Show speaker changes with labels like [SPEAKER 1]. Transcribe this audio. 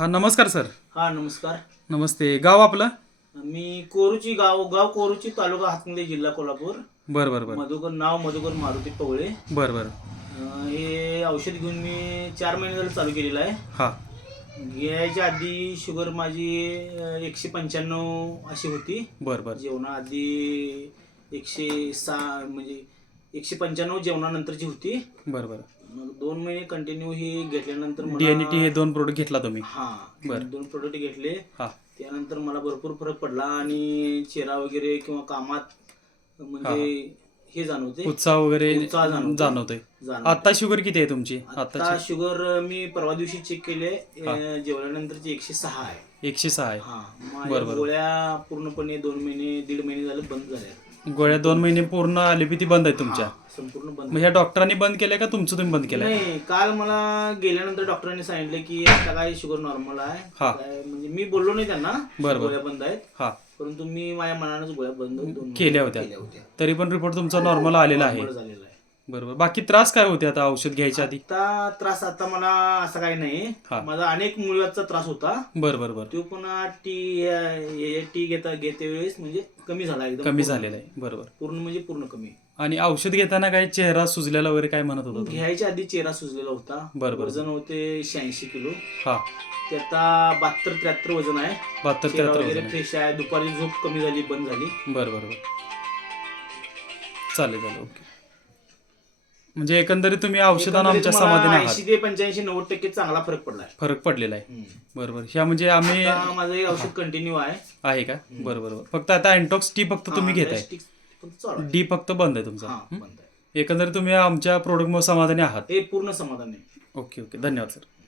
[SPEAKER 1] हा नमस्कार सर
[SPEAKER 2] हा नमस्कार
[SPEAKER 1] नमस्ते गाव आपलं
[SPEAKER 2] मी कोरूची गाव गाव कोरूची तालुका हातमध्ये जिल्हा कोल्हापूर बर बर बर मधुकर नाव मधुकर मारुती पवळे बर बर हे औषध घेऊन मी चार महिने झालं चालू केलेलं आहे हा घ्यायच्या आधी शुगर माझी एकशे पंच्याण्णव अशी होती बर बर जेवणाआधी एकशे सहा म्हणजे एकशे पंच्याण्णव जेवणानंतरची होती बर बर दोन महिने कंटिन्यू ही घेतल्यानंतर
[SPEAKER 1] हे दोन प्रोडक्ट घेतला तुम्ही हा दोन
[SPEAKER 2] प्रोडक्ट घेतले त्यानंतर मला भरपूर फरक पडला आणि चेहरा वगैरे किंवा कामात म्हणजे हे जाणवते
[SPEAKER 1] उत्साह वगैरे जाणवते. आता शुगर किती आहे तुमची
[SPEAKER 2] आता शुगर मी परवा दिवशी चेक केले जेवल्यानंतर एकशे सहा आहे एकशे सहा आहे हा गोळ्या पूर्णपणे दोन महिने दीड महिने झाले बंद झाल्या
[SPEAKER 1] गोळ्या दोन महिने पूर्ण ती बंद आहे तुमच्या
[SPEAKER 2] संपूर्ण बंद
[SPEAKER 1] ह्या डॉक्टरांनी बंद केलंय का तुमचं तुम्ही बंद
[SPEAKER 2] केलं काल मला गेल्यानंतर डॉक्टरांनी सांगितलं की आता काय शुगर नॉर्मल आहे हा. म्हणजे मी बोललो नाही त्यांना बरं, गोळ्या बंद आहेत हा परंतु मी माझ्या मनानंच गोळ्या बंद केल्या होत्या
[SPEAKER 1] तरी पण रिपोर्ट तुमचा नॉर्मल आलेला आहे बरोबर बाकी त्रास काय होते आता औषध घ्यायच्या आधी
[SPEAKER 2] आता त्रास आता मला असं काही नाही माझा अनेक मुलाचा त्रास होता बरोबर बरोबर तो पुन्हा टी टी घेता घेते वेळेस म्हणजे कमी झाला एकदम
[SPEAKER 1] कमी झालेला आहे बरोबर
[SPEAKER 2] पूर्ण म्हणजे पूर्ण कमी
[SPEAKER 1] आणि औषध घेताना काय चेहरा सुजलेला वगैरे काय म्हणत होता
[SPEAKER 2] घ्यायच्या आधी चेहरा सुजलेला होता बरोबर वजन होते शहाऐंशी किलो हा ते आता बहात्तर त्र्याहत्तर वजन आहे
[SPEAKER 1] बहात्तर त्र्याहत्तर
[SPEAKER 2] फ्रेश आहे दुपारी झोप कमी झाली बंद झाली
[SPEAKER 1] बरं बरं बरं चालेल चालेल ओके म्हणजे एकंदरीत तुम्ही औषधान आमच्या समाधानी
[SPEAKER 2] आहात पंच्याऐंशी नव्वद टक्के चांगला फरक पडला
[SPEAKER 1] फरक पडलेला आहे बरोबर ह्या म्हणजे आम्ही
[SPEAKER 2] माझं औषध कंटिन्यू आहे
[SPEAKER 1] आहे का बरोबर फक्त आता अँटॉक्स टी फक्त तुम्ही घेत घेताय आहे. डी फक्त बंद आहे तुमचा एकंदरीत तुम्ही आमच्या प्रोडक्ट मध्ये समाधानी आहात
[SPEAKER 2] ते पूर्ण समाधान
[SPEAKER 1] ओके ओके धन्यवाद सर